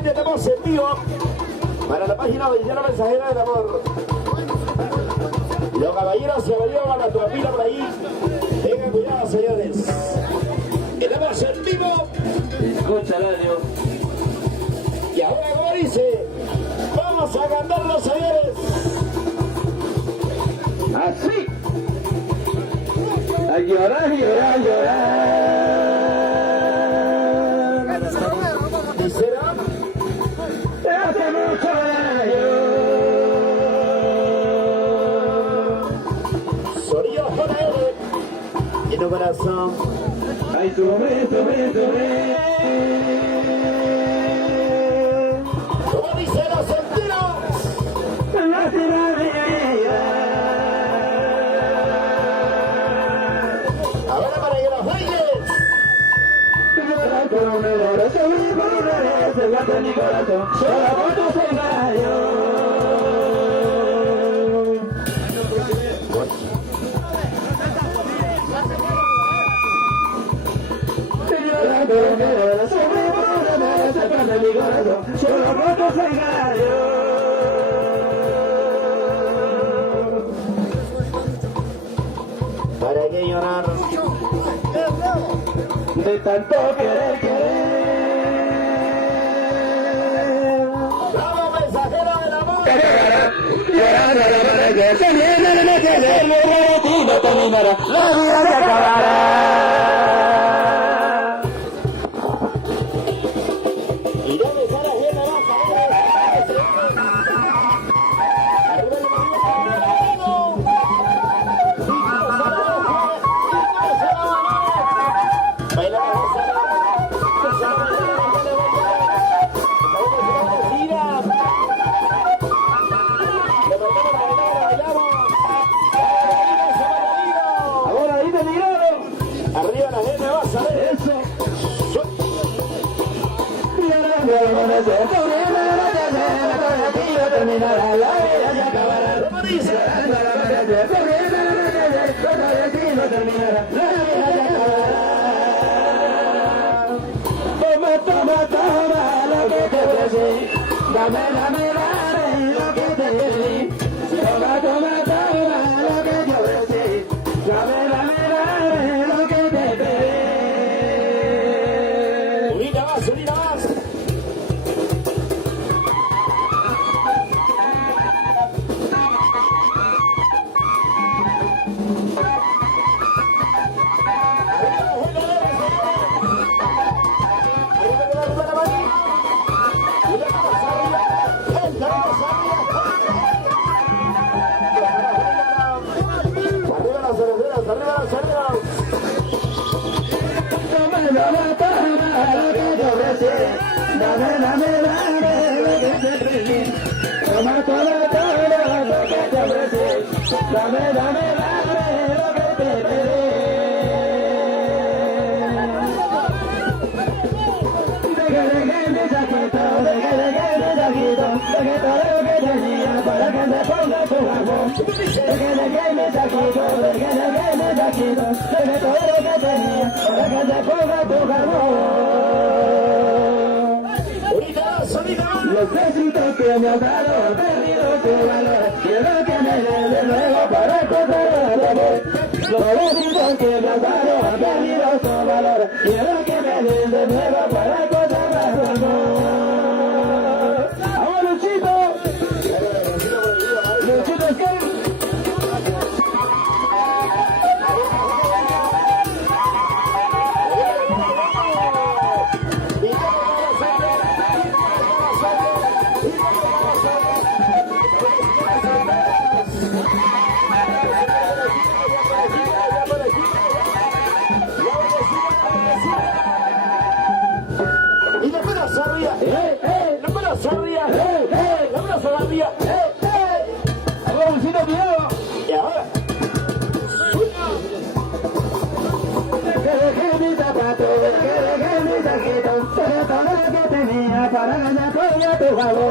Nuevamente estamos en vivo para la página oficial Mensajera del Amor. Los caballeros se averiguan a tu pila por ahí. Tengan cuidado, señores. Estamos en vivo. Escucha radio. Y ahora, como dice, vamos a cantarlo, señores. Así. A llorar, llorar, llorar. ¿Y será? Te hace mucho daño. Sorillo JL. Y en tu corazón. Ay, sube, sube, sube. Como dice los solteros. Lástima de ella. Ahora para que los bailes. Llorar por un error, sufrir por un error, se guarda en mi corazón, solo por tus engaños. Llorar por un error, sufrir por un error, se guarda en mi corazón, solo por tus engaños. ¿Para qué llorar? De tanto querer, querer. ¡Vamos, mensajero del amor! Llorando al amanecer, se viene el anochecer, mi destino terminará, la vida se acabará. ¿Y dónde está la gente más Ahora ahí te miraron. arriba la gente va a saber Eso. Llorando al amanecer, se viene el anochecer, el destino terminará, la vida se acabará. ¿Cómo dice? Llorando al amanecer, se viene el anochecer, el destino terminará, la vida se acabará. Toma, toma, toma lo que te ofrecí, dame, dame, dame lo que te di. Toma, toma, toma lo que te ofrecí, dame, dame, dame lo que te pedí. Unita más, unita más. Arriba las cerveceras, arriba las cerveceras. Toma, toma, toma lo que te ofrecí, dame, dame, dame lo que te pedí. Toma, toma, toma lo que te ofrecí, dame, dame, dame lo que te pedí. Deja de que me saquito, deja de que me saquito, deja todo lo que tenía para que me ponga tu amor. Deja de que me saquito, deja de que me saquito, deja todo lo que tenía para que te ponga tu amor. Unita más, unita más. Los besitos que me has dado han perdido tu valor. Quiero que me des de nuevo para encontrar el amor. Los besitos que me has dado han perdido su valor. Quiero que me des de nuevo para encontrar el amor. ¡Vamos, Luchito! ¡Luchito, es que! Y la pena sabía, la pena sabía, la pena sabía, ¡Vamos, Luchito, cuidado! y ahora, Dejé mi zapato, dejé mi saquito, dejé todo lo que tenía para ganar con tu favor.